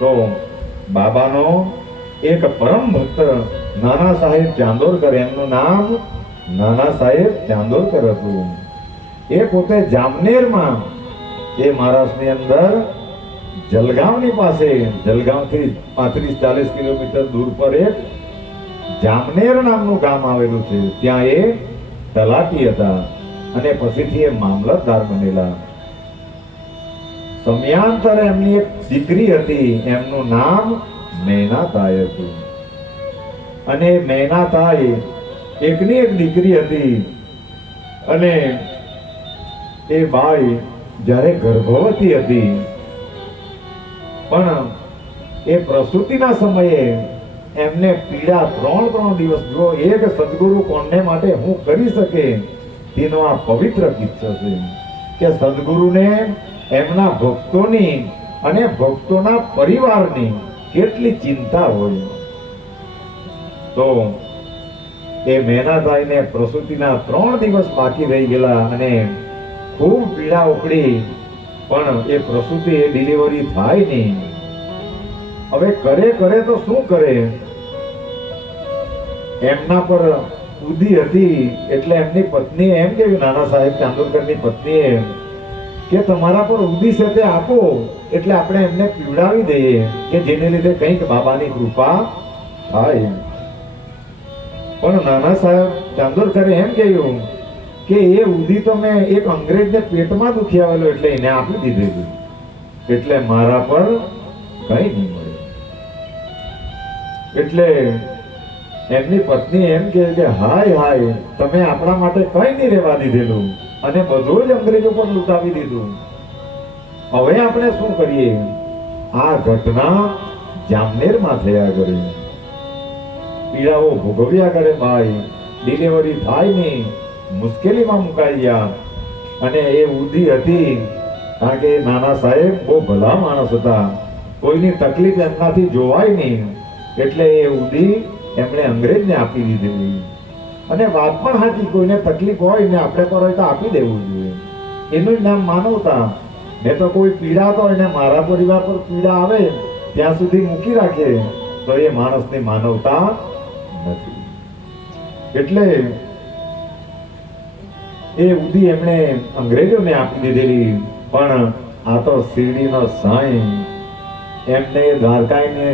તો બાબાનો એક પરમ ભક્ત નાના સાહેબ ચાંદોરકર, એમનું નામ નાના સાહેબ ચાંદોરકર હતું. એ પોતે જામનેરમાં એ મહારાષ્ટ્રની અંદર જલગાંવની પાસે, જલગાંવથી પાંત્રીસ ચાલીસ કિલોમીટર દૂર પર એક જામનેર નામનું ગામ આવેલું છે. ત્યાં એ તલાટી હતા અને પછીથી એ મામલતદાર બનેલા. સમયાંતરે એમની એક દીકરી હતી, એમનું નામ મૈનાતાઈ હતું. અને મૈનાતાઈ એકની એક દીકરી હતી. અને એ બાઈ જ્યારે ગર્ભવતી હતી, પણ એ પ્રસૂતિના સમયે એમને પીડા ત્રણ ત્રણ દિવસ જો એક સદગુરુ કોણને માટે હું કરી શકે, તેનો આ પવિત્ર કિસ્સો છે કે સદગુરુને એમના ભક્તોની અને ભક્તોના પરિવારની કેટલી ચિંતા હોય. તો એ મેનાભાઈને પ્રસૂતિના ત્રણ દિવસ બાકી રહી ગયેલા અને ખૂબ પીડા ઉપડી, પણ એ પ્રસૂતિ એ ડિલિવરી થાય નહીં. હવે કરે કરે તો શું કરે? એમના પર ઉદી હતી એટલે એમની પત્નીએ એમ કેવી નાના સાહેબ, ચાંદોરકરની પત્નીએ કે તમારા પર ઉદી છે તે આપો. એટલે આપણે એમને પીવડાવી દઈએ કે જેને લીધે કંઈક બાબાની કૃપા થાય પણ નાના સાહેબ ચાંદોરકરે એમ કહ્યું કે એ ઉદી તો મેં એક અંગ્રેજને પેટમાં દુખી આવેલો એટલે એને આપી દીધેલું. એટલે મારા પર કઈ નહીં મળે. એટલે એમની પત્ની એમ કહે કે, હાય હાય, તમે આપણા માટે કઈ નહીં રહેવા દીધેલું. અને બધું જ અંગ્રેજો પર લૂંટાવી દીધું. હવે આપણે શું કરીએ? આ ઘટના જામનેરમાં થયા કરે. પીડાઓ ભોગવ્યા કરે ભાઈ ડિલિવરી થાય નહીં. મુશ્કેલીમાં મુકાઈ ગયા. અને એ ઉધી હતી, કારણ કે નાના સાહેબ બહુ ભલા માણસ હતા. કોઈની તકલીફ એમનાથી જોવાય નહીં. એટલે એ ઉધી એમણે અંગ્રેજને આપી દીધેલી. અને વાત પણ સાચી કોઈને તકલીફ હોય ને આપણે પર હોય તો આપી દેવું જોઈએ. એનું નામ માનવતા. ને તો કોઈ પીડા તો એને મારા પરિવાર પર પીડા આવે, ત્યાં સુધી મૂકી રાખે, તો એ માણસની માનવતા નથી. એટલે એ ઉદી એમણે અંગ્રેજોને આપી દીધેલી, પણ આ તો શિરડીનો સાંઈ. એમને દ્વારકાને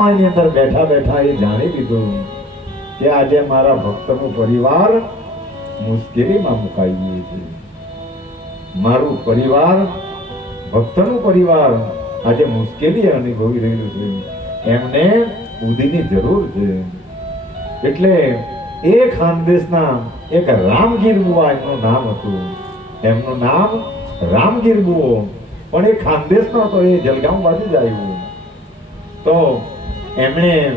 માની અંદર બેઠા બેઠા એ જાણી લીધું. કે આજે મારા ભક્તનું પરિવાર મુશ્કેલીમાં મુકાઈ ગયો છે. મારું પરિવાર, ભક્તનું પરિવાર આજે મુશ્કેલી અનુભવી રહ્યું છે. એમને ઉદીની જરૂર છે. એટલે એ ખાનદેશના એક રામગીર બુવા એમનું નામ હતું. એમનું નામ રામગીર બુવો. પણ એ ખાનદેશનો હતો, એ જલગામ બાજુ જ આવ્યું. તો એમણે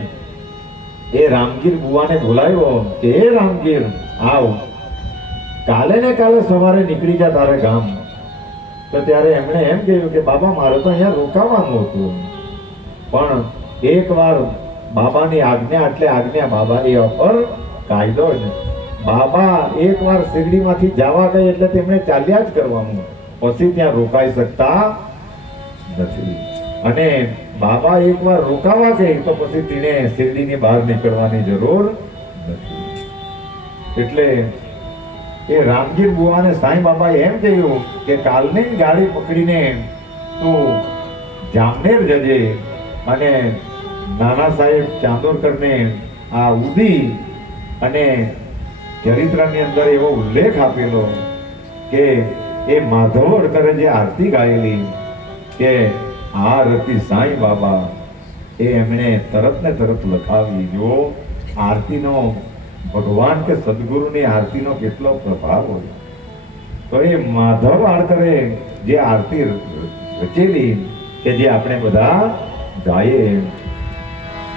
એ રામગીર બુવાને બોલાવ્યો કે એ રામગીર, આવ. કાલે ને કાલે સવારે નીકળી જા તારે ગામ. તો ત્યારે એમણે એમ કહ્યું કે, બાબા, મારે તો અહીંયા રોકાવાનું હતું. પણ એકવાર બાબાની આજ્ઞા એટલે આજ્ઞા બાબા એ કાયદો જ. બાબા એકવાર શિરડીમાંથી જવા ગઈ એટલે તેમણે ચાલ્યા જ કરવાનું. પછી ત્યાં રોકાઈ શકતા નથી. અને બાબા એકવાર રોકાવા છે તો પછી તેને શેરડીની બહાર નીકળવાની જરૂર નથી. એટલે એ રામગીર બુવાને સાંઈ બાબાએ એમ કહ્યું કે કાલની ગાડી પકડીને તું જામનેર જજે અને નાના સાહેબ ચાંદોરકરને આ ઉદી અને ચરિત્રની અંદર એવો ઉલ્લેખ આપેલો કે એ માધવ અડકરે જે આરતી ગાયેલી કે આરતી સાંઈ બાબા એ એમણે તરત ને તરત લખાવી, જો આરતીનો, ભગવાન કે સદગુરુની આરતીનો કેટલો પ્રભાવ હોય. તો એ માધવ આડકરે જે આરતી રચેલી કે જે આપણે બધા ગાઈએ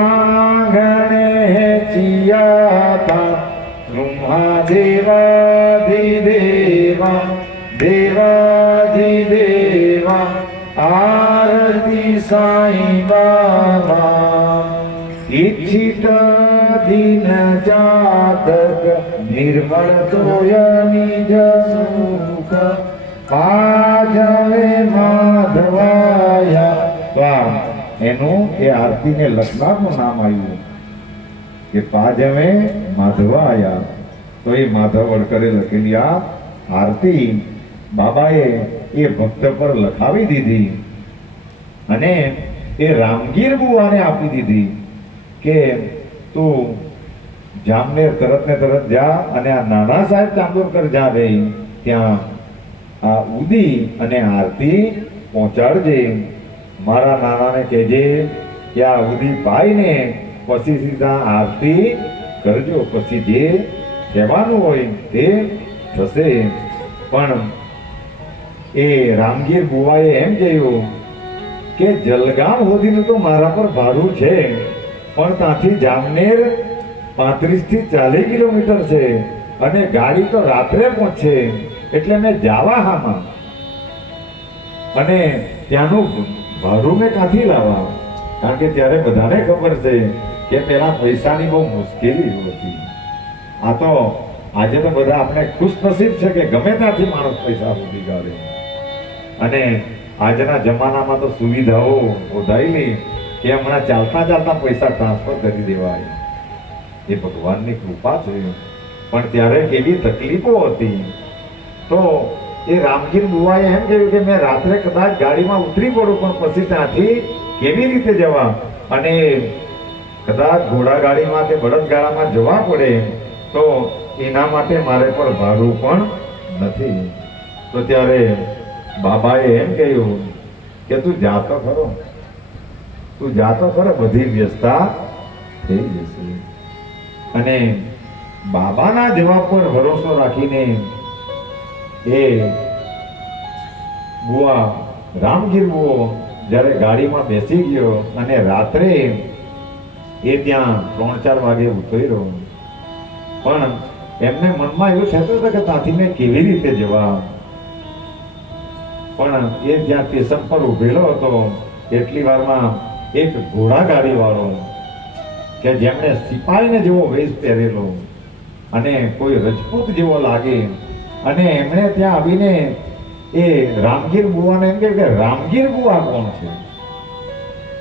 માંગણે ચિયા તા બ્રહ્મા દેવાધિ દેવા દેવાધિ દેવા આરતી સાઈ બાબા ઈચ્છિત દિન જાતક નિર્મળ તોય નિજ સુખ પાજવે માધવાયા એનું એ આરતીને લખનારનું નામ આવ્યું કે પાજવે માધવાયા. તો એ માધવ વડકરે લખેલી આ આરતી બાબાએ એ ભક્ત પર લખાવી દીધી અને એ રામગીર બુવાને આપી દીધી કે તું જામનેર તરત ને તરત જા અને આ નાના સાહેબ ચાંદોરકર જા રહી ત્યાં આ ઉદી અને આરતી પહોંચાડજે. મારા નાનાને કહેજે કે આ ઉદી પાઈને પછી સીધા આરતી કરજો. પછી જે કહેવાનું હોય તે થશે. પણ એ રામગીર બુવાએ એમ કહ્યું કે જલગામ સુધીનું તો મારા પર ભાડું છે, પણ ત્યાંથી જામનેર પાંત્રીસથી ચાલીસ કિલોમીટર છે અને ગાડી તો રાત્રે પહોંચશે, એટલે મેં જાવા હામાં. અને ત્યાંનું ભાડું મેં ક્યાંથી લાવવા. કારણ કે ત્યારે બધાને ખબર છે કે પેલા પૈસાની બહુ મુશ્કેલી હતી. આ તો આજે તો બધા આપણે ખુશનસીબ છે કે ગમે ત્યાંથી માણસ પૈસા ઊભી કાઢે અને આજના જમાનામાં તો સુવિધાઓ વધારેલી કે હમણાં ચાલતા ચાલતા પૈસા ટ્રાન્સફર કરી દેવાય. એ ભગવાનની કૃપા છે. પણ ત્યારે એવી તકલીફો હતી. તો એ રામગીર બુવાએ એમ કહ્યું કે મેં રાત્રે કદાચ ગાડીમાં ઉતરી પડું, પણ પછી ત્યાંથી કેવી રીતે જવા? અને કદાચ ઘોડાગાડીમાં કે બળદગાડામાં જવા પડે તો એના માટે મારે પણ ભાડું પણ નથી. તો ત્યારે બાબાએ એમ કહ્યું કે તું જાતો ખરો. તું જાતો ખરો, બધી વ્યસ્તા થઈ જશે. અને બાબાના જવાબ પર ભરોસો રાખીને એ બુઆ રામગીર બુઓ જ્યારે ગાડીમાં બેસી ગયો અને રાત્રે એ ત્યાં ત્રણ ચાર વાગે ઉતર્યો. પણ એમને મનમાં એવું થતું હતું કે ત્યાંથી મેં કેવી રીતે જવા પણ એ જ્યાં સ્ટેશન પર ઉભેલો હતો, એટલી વારમાં એક ઘોડાગાડી વાળો કે જેમણે સિપાહીને જેવો વેશ પહેરેલો અને કોઈ રજપૂત જેવો લાગે અને એમણે ત્યાં આવીને એ રામગીર બુવાને એમ કે રામગીર બુવા કોણ છે?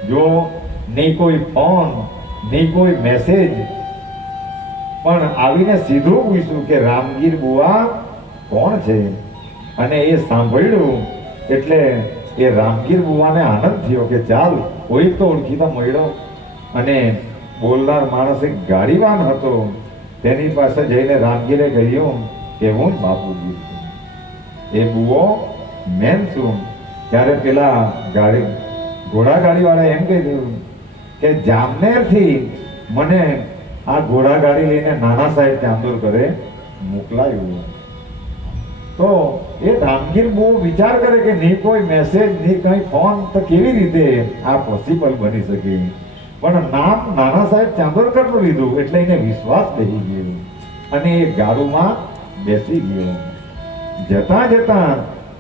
જો નહીં કોઈ ફોન, નહીં કોઈ મેસેજ, પણ આવીને સીધું પૂછ્યું કે રામગીર બુવા કોણ છે? અને એ સાંભળ્યું, એટલે એ રામગીર બુવાને આનંદ થયો કે ચાલ કોઈ તો ઓળખીતો મળ્યો. અને બોલનાર માણસ એક ગાડીવાન હતો. તેની પાસે જઈને રામગીરે કહ્યું કે હું જ બાપુજી એ બુઓ મેન છું. ત્યારે પેલા ગાડી, ઘોડા ગાડીવાળાએ એમ કહી દીધું કે જામનેરથી મને આ ઘોડા ગાડી લઈને નાના સાહેબ ચાંદુર કરે, મોકલાયું. તો એ ધામગીર બહુ વિચાર કરે કે નહીં કોઈ મેસેજ નહીં કંઈ ફોન તો કેવી રીતે આ પોસિબલ બની શકે? પણ નામ નાના સાહેબ ચાંદોરકરનું લીધું એટલે એને વિશ્વાસ બેસી ગયો. અને એ ગાડુમાં બેસી ગયો. જતા જતા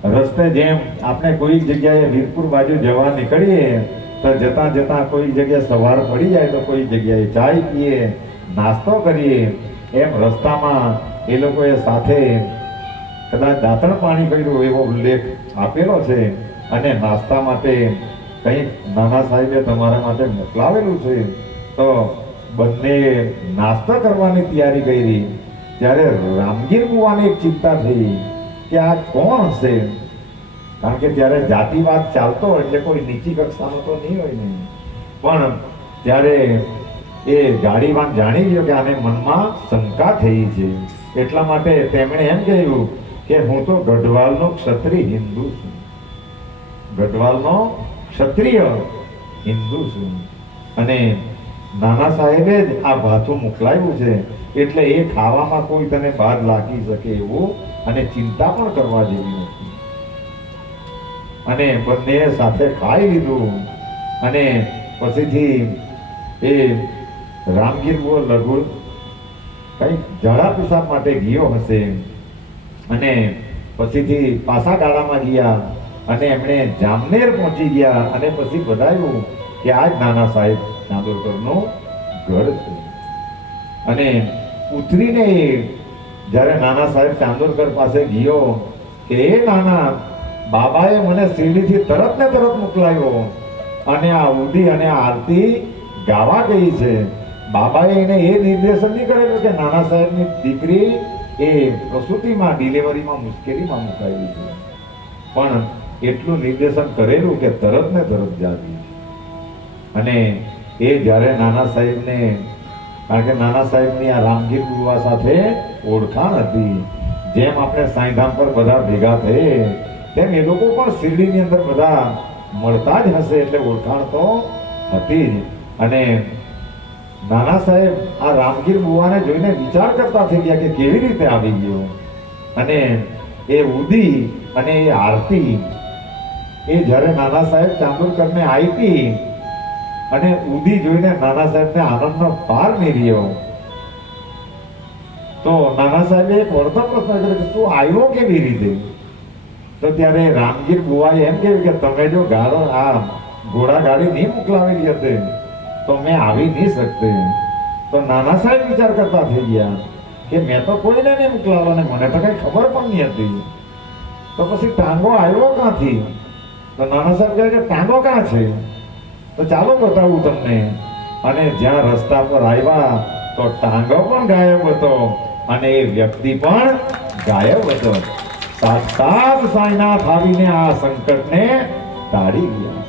રસ્તે જેમ આપણે કોઈ જગ્યાએ વીરપુર બાજુ જવા નીકળીએ, તો જતા જતા કોઈ જગ્યાએ સવાર પડી જાય તો કોઈ જગ્યાએ ચાય પીએ, નાસ્તો કરીએ. એમ રસ્તામાં એ લોકોએ સાથે કદાચ દાંતણ પાણી કર્યું એવો ઉલ્લેખ આપેલો છે અને નાસ્તા માટે કંઈક નાના સાહેબે તમારા માટે મોકલાવેલું છે. તો બંને નાસ્તો કરવાની તૈયારી કરી. ત્યારે રામગીર બુવાને એક ચિંતા થઈ કે આ કોણ હશે? કારણ કે ત્યારે જાતિવાદ ચાલતો એટલે કોઈ નીચી કક્ષાનો તો નહીં હોય નહીં પણ ત્યારે એ ગાડીવાન જાણી ગયો કે આને મનમાં શંકા થઈ છે. એટલા માટે તેમણે એમ કહ્યું કે હું તો ગઢવાલનો ક્ષત્રિય હિન્દુ છું. ગઢવાલનો ક્ષત્રિય હિન્દુ છું. અને નાના સાહેબે જ આ ભાથું મોકલાવ્યું છે. એટલે એ ખાવામાં કોઈ તને બાદ લાગી શકે એવું અને ચિંતા પણ કરવા જેવી નથી. અને બંને સાથે ખાઈ લીધું અને પછીથી એ રામગીર લઘુ કંઈક ઝાડા પેશાબ માટે ગયો હશે અને પછીથી પાછા ગાડામાં ગયા અને એમણે જામનેર પહોંચી ગયા અને પછી બતાવ્યું કે આ જ નાના સાહેબ ચાંદોરકરનું ઘર છે. અને ઉતરીને જ્યારે નાના સાહેબ ચાંદોરકર પાસે ગયો કે એ નાના, બાબાએ મને શિરડીથી તરત ને તરત મોકલાયો અને આ ઉડી અને આરતી ગાવા ગઈ છે. બાબાએ એને એ નિર્દેશન નહીં કરેલું કે નાના સાહેબની દીકરી એ પ્રસૂતિમાં, ડિલિવરીમાં, મુશ્કેલીમાં મુકાયેલી છે. પણ એટલું નિર્દેશન કરેલું કે તરત ને તરત જાગી અને એ જ્યારે નાના સાહેબને કારણ કે નાના સાહેબની આ રામગીર બુવા સાથે ઓળખાણ હતી. જેમ આપણે સાંઈધામ પર બધા ભેગા થઈએ તેમ એ લોકો પણ શિરડીની અંદર બધા મળતા જ હશે એટલે ઓળખાણ તો હતી જ. અને નાના સાહેબ આ રામગીર બુવાને જોઈને વિચાર કરતા થઈ ગયા કે કેવી રીતે આવી ગયો. અને એ ઉદી અને એ આરતી, એ જ્યારે નાના સાહેબ ચાંદોરકરને આપી અને ઉદી જોઈને નાના સાહેબને આનંદનો પાર નહીં રહ્યો તો નાના સાહેબે એક વળતો પ્રશ્ન કર્યો કે તું આવ્યો કેવી રીતે? તો ત્યારે રામગીર બુવાએ એમ કહ્યું કે તમે જો ગાડો આ ઘોડા ગાડી નહીં મોકલાવેલી હતી, તો મેં આવી નહીં શકતે. તો નાના સાહેબ વિચાર કરતા થઈ ગયા કે મેં તો કોઈને નહીં મોકલાવ્યો અને મને તો કઈ ખબર પણ નહીં હતી. તો પછી ટાંગો આવ્યો ક્યાંથી? તો નાના સાહેબ કહે કે ટાંગો ક્યાં છે? તો ચાલો બતાવું તમને. અને જ્યાં રસ્તા પર આવ્યા, તો ટાંગો પણ ગાયબ હતો અને એ વ્યક્તિ પણ ગાયબ હતો. સાક્ષાત સાંઈનાથ આવીને આ સંકટને ટાળી ગયા.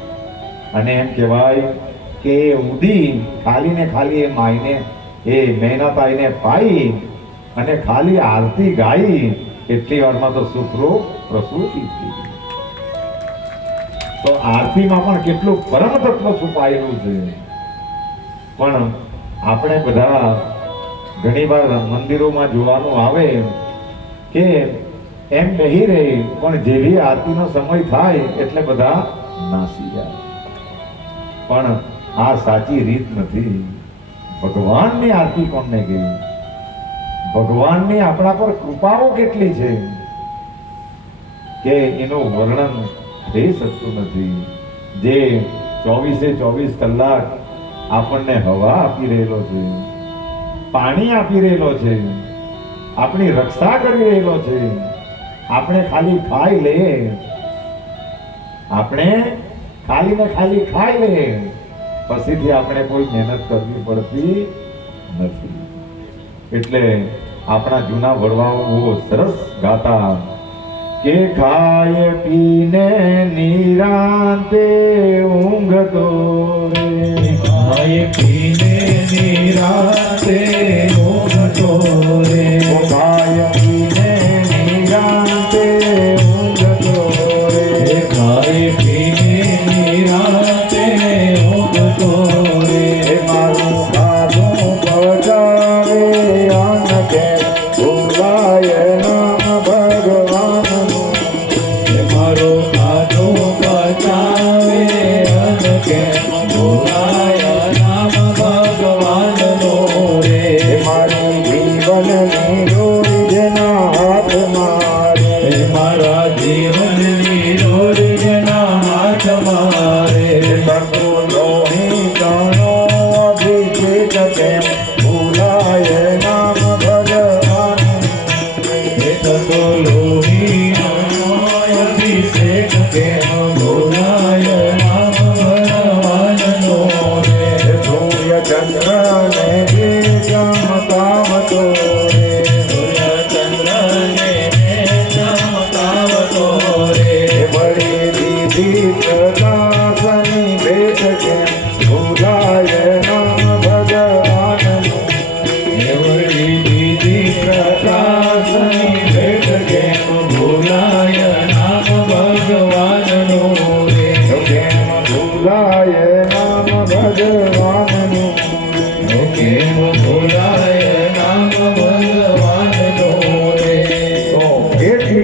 અને એમ કહેવાય કે એ ઉડી ખાલી ને ખાલી એ માઈને, એ મહેનત આવીને પાઈ અને ખાલી આરતી ગાઈ, એટલી વારમાં તો સુખરૂપ પ્રસૂતિ થઈ. તો આરતીમાં પણ કેટલું પરમ તત્વ છુપાયેલું છે. પણ આપણે બધા ઘણીવાર મંદિરોમાં જોવાનું આવે કે એમ નહીં રહે, પણ જેવી આરતીનો સમય થાય એટલે બધા નાસી જાય. પણ આ સાચી રીત નથી. ભગવાનની આરતી કોણને કહી? ભગવાનની આપણા પર કૃપાઓ કેટલી છે? કે એનું વર્ણન થઈ શકતું નથી. જે ચોવીસે ચોવીસ કલાક આપણને હવા આપી રહેલો છે, પાણી આપી રહેલો છે, આપણી રક્ષા કરી રહેલો છે, આપણે ખાલી ખાઈ લઈએ આપણે ખાલી ને ખાલી ખાઈ લે. પછીથી આપણે કોઈ મહેનત કરવી પડતી નથી. એટલે આપણા જૂના વડવાઓ બહુ સરસ ગાતા કે ખાય પીને નિરાંતે ઊંઘતો રે. ખાય પીને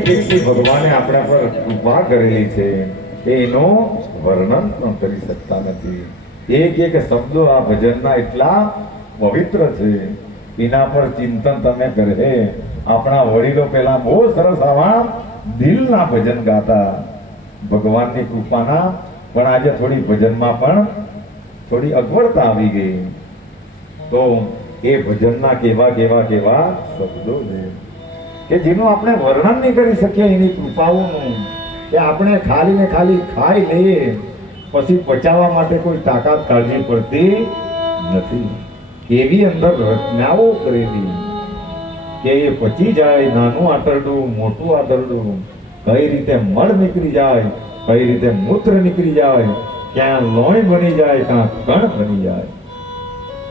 કેટલી ભગવાને આપણા પર કૃપા કરેલી છે. એનું વર્ણન પણ કરી શકતા નથી. એક એક શબ્દો આ ભજનના એટલા પવિત્ર છે. એના પર ચિંતન તમે કરે આપણા વડીલો પહેલા બહુ સરસ આવા દિલના ભજન ગાતા. ભગવાનની કૃપાના. પણ આજે થોડી ભજનમાં પણ થોડી અગવડતા આવી ગઈ. તો એ ભજનના કેવા કેવા કેવા શબ્દો છે. કે જેનું આપણે વર્ણન નહીં કરી શકીએ, એની કૃપાઓનું. કે આપણે ખાલી ને ખાલી ખાઈ લઈએ, પછી પચાવવા માટે કોઈ તાકાત કાળજી પડતી નથી. કેવી અંદર રચનાઓ કરેલી. કે એ પચી જાય, નાનું આંતરડું, મોટું આંતરડું. કઈ રીતે મળ નીકળી જાય, કઈ રીતે મૂત્ર નીકળી જાય, ક્યાં લોહી બની જાય, ક્યાં કણ બની જાય.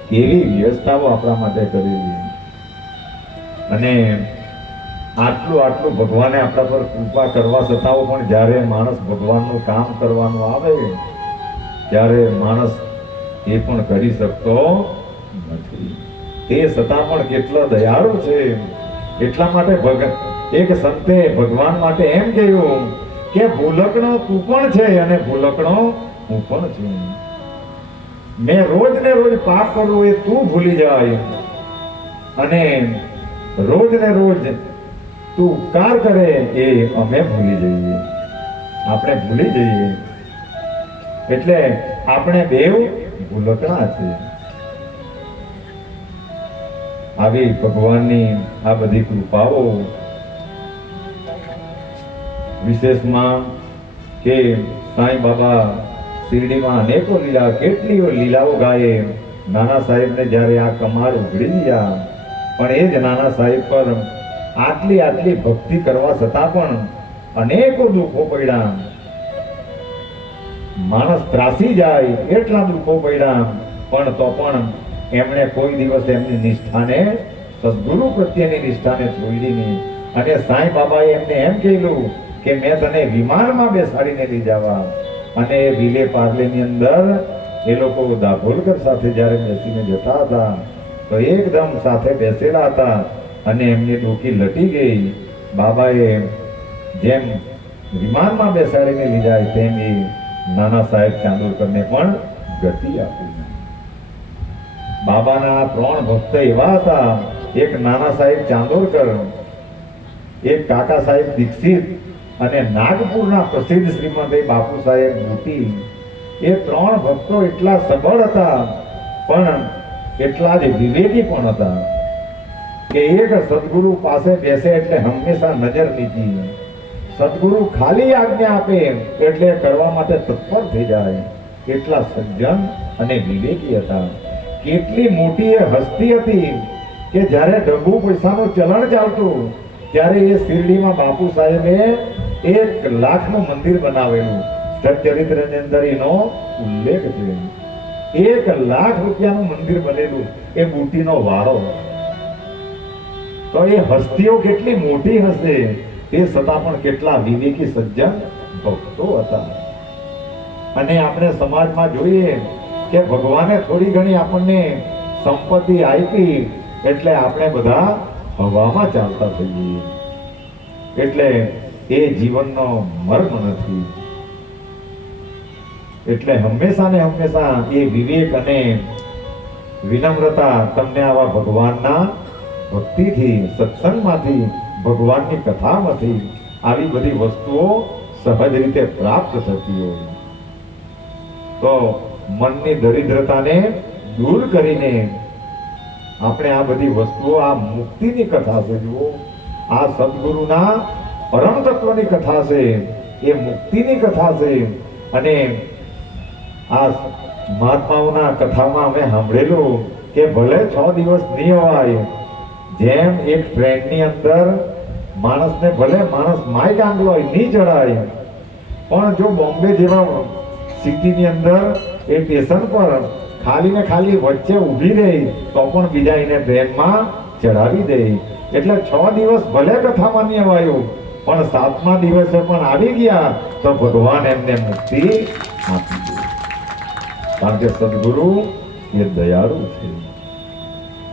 કેવી વ્યવસ્થાઓ આપણા માટે કરેલી. અને આટલું આટલું ભગવાને આપણા પર કૃપા કરવા છતાં પણ જ્યારે માણસ ભગવાનનું કામ કરવાનું આવે, ત્યારે માણસ એ પણ કરી શકતો નથી. તે છતાં પણ કેટલો દયાળુ છે. એટલા માટે ભગ, એક સંતે ભગવાન માટે એમ કહ્યું કે ભૂલકણો તું પણ છે અને ભૂલકણો હું પણ છું. મેં રોજ ને રોજ પાપ કરવું એ તું ભૂલી જાય. અને રોજ ને રોજ તું ઉપકાર કરે એ અમે ભૂલી જઈએ. આપણે ભૂલી જઈએ. એટલે આપણે બેવ ભૂલકણા છે આવી ભગવાનની આ બધી કૃપાઓ વિશેષમાં કે સાંઈ બાબા શિરડીમાં અનેકો લીલા, કેટલીઓ લીલાઓ ગાયે નાના સાહેબને જ્યારે આ કમાડ ઉઘડી ગયા, પણ એ જ નાના સાહેબ પર આટલી આટલી ભક્તિ કરવા છતાં પણ અનેકો દુઃખો પડ્યા. માણસ ત્રાસી જાય એટલા દુઃખો પડ્યા. પણ તો પણ એમણે કોઈ દિવસ એમની નિષ્ઠાને, સદગુરુ પ્રત્યેની નિષ્ઠાને છોડી નહીં. અને સાંઈ બાબાએ એમને એમ કહેલું કે મેં તને વિમાનમાં બેસાડીને લઈ જવા. અને એ વિલે પાર્લેની અંદર એ લોકો દાભોલકર સાથે જ્યારે બેસીને જતા હતા, તો એકદમ સાથે બેસેલા હતા. અને એમની ડોકી લટી ગઈ. બાબાએ જેમ વિમાનમાં બેસાડીને લીધા તેમ એ નાના સાહેબ ચાંદોરકરને પણ ગતિ આપી. બાબાના ત્રણ ભક્ત એવા હતા. એક નાના સાહેબ ચાંદોરકર, એક કાકા સાહેબ દીક્ષિત અને નાગપુરના પ્રસિદ્ધ શ્રીમંત બાપુ સાહેબ મોટી. એ ત્રણ ભક્તો એટલા સબળ હતા, પણ એટલા જ વિવેકી પણ હતા. કે એક સદગુરુ પાસે બેસે એટલે હંમેશા નજર લીધી. સદગુરુ ખાલી આજ્ઞા આપે એટલે કરવા માટે તત્પર થઈ જાય. કેટલા સજ્જન અને વિવેકી હતા. કેટલી મોટી એ હસ્તી હતી કે જ્યારે ડબ્બુ પૈસાનું ચલણ ચાલતું, ત્યારે એ શિરડીમાં બાપુ સાહેબે એક લાખનું મંદિર બનાવેલું. સચ્ચરિત્રની અંદર એનો ઉલ્લેખ છે. એક લાખ રૂપિયાનું મંદિર બનેલું. એ બુટીનો વારો તો એ હસ્તીઓ કેટલી મોટી હશે? તે છતાં પણ કેટલા વિવેકી સજ્જન ભક્તો હતા. અને આપણે સમાજમાં જોઈએ કે ભગવાને થોડી ઘણી આપણને સંપત્તિ આપી એટલે આપણે બધા હવામાં ચાલતા થઈએ. એટલે એ જીવનનો મર્મ નથી. એટલે હંમેશા ને હંમેશા એ વિવેક અને વિનમ્રતા તમને આવા ભગવાનના ભક્તિથી, સત્સંગમાંથી, ભગવાનની કથામાંથી આવી બધી વસ્તુઓ સહજ રીતે પ્રાપ્ત થતી હોય. તો મનની દરિદ્રતાને દૂર કરીને આપણે આ બધી વસ્તુઓ, આ મુક્તિની કથા છે જુઓ, આ સદગુરુના પરમ તત્વની કથા છે, એ મુક્તિની કથા છે અને આ મહાત્માઓના કથામાં અમે સાંભળેલું કે ભલે છ દિવસ નહીં અવાય જેમ એક ટ્રેનની અંદર માણસને ભલે માણસ માઇક આંગલો હોય નહીં ચડાય પણ જો બોમ્બે જેવા સિટીની અંદર એ સ્ટેશન પર ખાલી ને ખાલી વચ્ચે ઊભી રહી, તો પણ બીજા એને ટ્રેનમાં ચડાવી દે. એટલે છ દિવસ ભલે કથા માન્ય અવાયું પણ સાતમા દિવસે પણ આવી ગયા, તો ભગવાન એમને મુક્તિ આપી દે. કારણ કે સદગુરુ એ દયાળુ છે.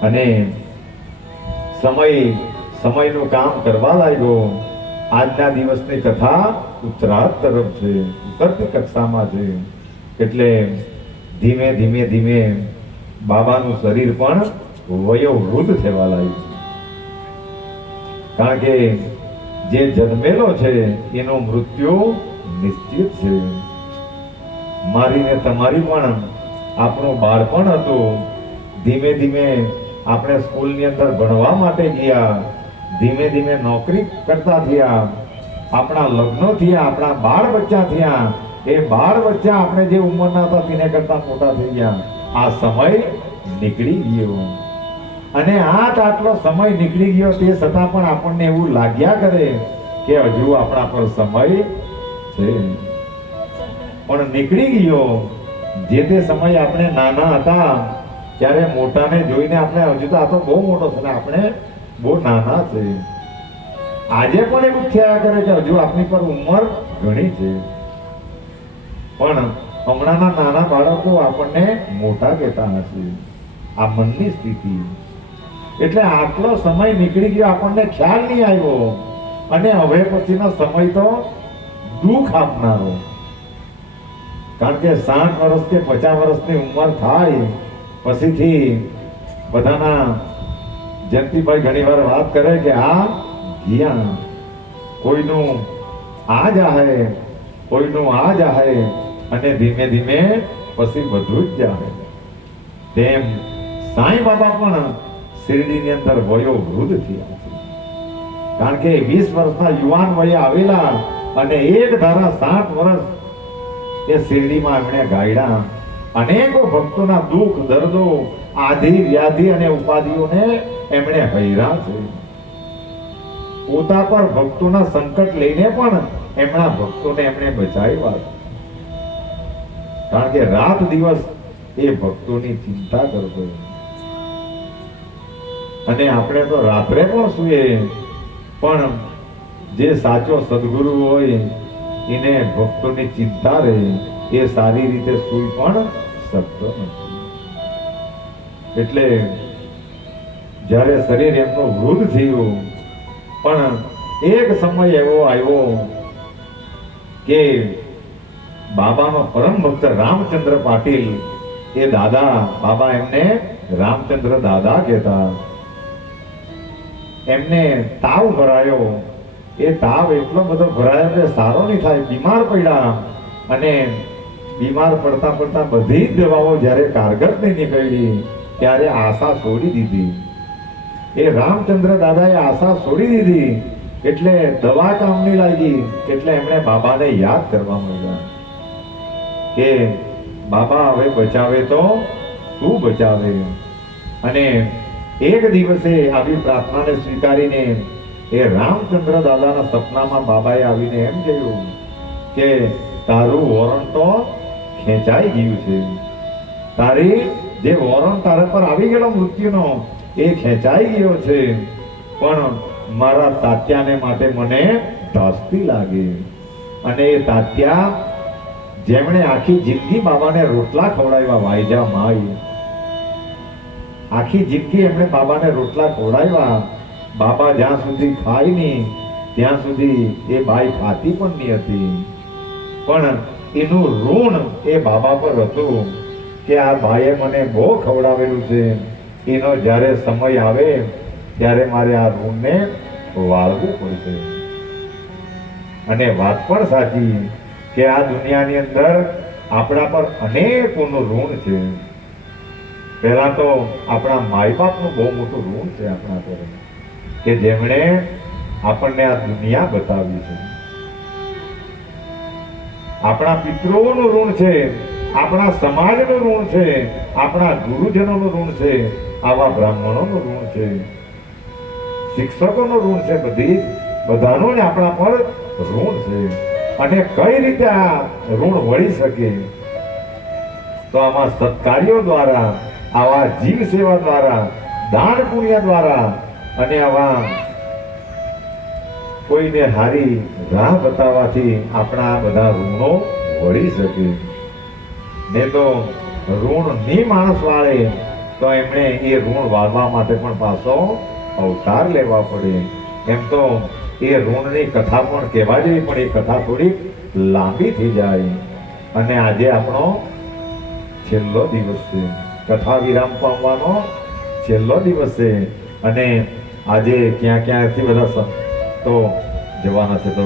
અને સમય, સમયનું કામ કરવા લાગ્યો. આજના દિવસની કથા ઉત્તરાર્ધ તરફ છે ઉત્તરતી કક્ષામાં છે. એટલે ધીમે ધીમે ધીમે બાબાનું શરીર પણ વયોવૃદ્ધ થવા લાગ્યું. કારણ કે જે જન્મેલો છે, એનું મૃત્યુ નિશ્ચિત છે. મારી ને તમારી પણ આપણું બાળપણ હતું. ધીમે ધીમે આપણે સ્કૂલની અંદર ભણવા માટે ગયા, ધીમે ધીમે નોકરી કરતા થયા, આપણા લગ્નો થયા, આપણા બાળ બચ્ચા થયા, એ બાળ બચ્ચા આપણે જે ઉંમરના હતા તેને કરતા મોટા થઈ ગયા. આ સમય નીકળી ગયો. અને આ આટલો સમય નીકળી ગયો તે છતાં પણ આપણને એવું લાગ્યા કરે કે હજુ આપણા પર સમય છે. પણ નીકળી ગયો. જે તે સમય આપણે નાના હતા ત્યારે મોટાને જોઈને આપણે હજુ તો આ તો બહુ મોટો છે આપણે બહુ નાના છે. આજે પણ એવું થયા કરે છે? હજુ આપણી પર ઉંમર ઘણી છે. પણ હમણાંના નાના બાળકો આપણને મોટા કહેતા હશે. આ મનની સ્થિતિ. એટલે આટલો સમય નીકળી ગયો, આપણને ખ્યાલ નહીં આવ્યો. અને હવે પછીનો સમય તો દુઃખ આપનારો. કારણ કે સાઠ વર્ષ કે પચાસ વર્ષની ઉંમર થાય. પછીથી બધાના જયંતિભાઈ ઘણી વાર વાત કરે કે, આ ગયા કોઈનું આ જાહે કોઈનું આ જાહે અને ધીમે ધીમે પછી બધું જ જાહે તેમ સાંઈ બાબા પણ શિરડીની અંદર વયો વૃદ્ધ થયા છે. કારણ કે વીસ વર્ષના યુવાન વયે આવેલા અને એક ધારા સાત વર્ષ એ શિરડીમાં એમણે ગાયડા અનેકો ભક્તોના દુઃખ, દર્દો, આધિ, વ્યાધિ અને ઉપાધિઓને એમણે હૈરા છે પોતા પર ભક્તોના સંકટ લઈને પણ એમના ભક્તોને એમણે બચાવ્યા કારણ કે રાત દિવસ એ ભક્તોની ચિંતા કરતો અને આપણે તો રાત્રે પણ સૂએ પણ જે સાચો સદગુરુ હોય, એને ભક્તોની ચિંતા રહે. એ સારી રીતે સૂઈ પણ શકતો નથી. એટલે જ્યારે શરીર એમનું વૃદ્ધ થયું, પણ એક સમય એવો આવ્યો કે બાબાનો પરમ ભક્ત રામચંદ્ર પાટીલ, એ દાદા, બાબા એમને રામચંદ્ર દાદા કહેતા. એમને તાવ ભરાયો. એ તાવ એટલો બધો ભરાયો કે સારો નહીં થાય, બીમાર પડ્યા. અને બીમાર પડતા પડતા બધી જ દવાઓ જ્યારે કારગર નહીં નીકળી, ત્યારે આશા છોડી દીધી. એ રામચંદ્ર દાદાએ આશા છોડી દીધી, એટલે દવા કામની લાગી, એટલે એમણે બાબાને યાદ કરવા માંડ્યા કે, બાબા, હવે બચાવે તો, તું બચાવે. અને એક દિવસે આવી પ્રાર્થનાને સ્વીકારીને એ રામચંદ્ર દાદાના સપનામાં બાબાએ આવીને એમ કહ્યું કે, તારું વોરંટ તો ખેંચાઈ ગયું છે. તારી જે વોરંટ તારા પર આવી ગયેલો મૃત્યુનો એ ખેંચાઈ ગયો છે. પણ મારા તાત્યાને માટે મને ધાસ્તી લાગે. અને એ તાત્યા જેમણે આખી જિંદગી બાબાને રોટલા ખવડાવ્યા, વાયજા માય. આખી જિંદગી એમણે બાબાને રોટલા ખવડાવ્યા. બાબા જ્યાં સુધી ખાય નહીં, ત્યાં સુધી એ બાઈ ખાતી પણ નહીં હતી. પણ એનું ઋણ એ બાબા પર હતું કે આ ભાઈએ મને બહુ ખવડાવેલું છે. એનો જ્યારે સમય આવે, ત્યારે મારે આ ઋણને વાળવું પડશે. અને વાત પણ સાચી કે આ દુનિયાની અંદર આપણા પર અનેકોનું ઋણ છે. પહેલા તો આપણા માય બાપનું બહુ મોટું ઋણ છે આપણા પર, કે જેમણે આપણને આ દુનિયા બતાવી છે. આપણા પિતૃઓનું ઋણ છે, આપણા સમાજનું ઋણ છે, આપણા ગુરુજનોનું ઋણ છે, આવા બ્રાહ્મણોનું ઋણ છે, શિક્ષકોનું ઋણ છે, બધી, બધાનું જ આપણા પર ઋણ છે. અને કઈ રીતે આ ઋણ વળી શકે? તો આમાં સત્કાર્યો દ્વારા, આવા જીવ સેવા દ્વારા, દાન પુણ્ય દ્વારા, અને આવા કોઈને હારી રાહ બતાવવાથી આપણા બધા ઋણો વળી શકે. ને તો ઋણની માણસ વાળે તો એમણે એ ઋણ વાળવા માટે પણ પાછો અવતાર લેવા પડે. એમ તો એ ઋણની કથા પણ કહેવા જેવી પણ એ કથા થોડીક લાંબી થઈ જાય. અને આજે આપણો છેલ્લો દિવસ છે. કથા વિરામ પામવાનો છેલ્લો દિવસ છે. અને આજે ક્યાં ક્યાંથી બધા સંતો જવાના છે તો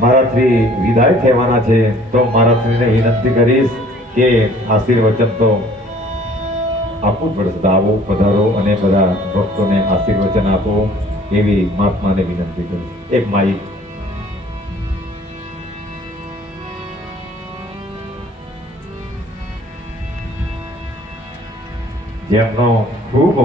મારાથી વિદાય થવાના છે. તો મારાથીને વિનંતી કરીશ કે આશીર્વચન તો આપવું જ પડશે. આવો પધારો અને બધા ભક્તોને આશીર્વચન આપો એવી મહાત્માને વિનંતી કરીશ. એક માઈક જેમનો ખૂબ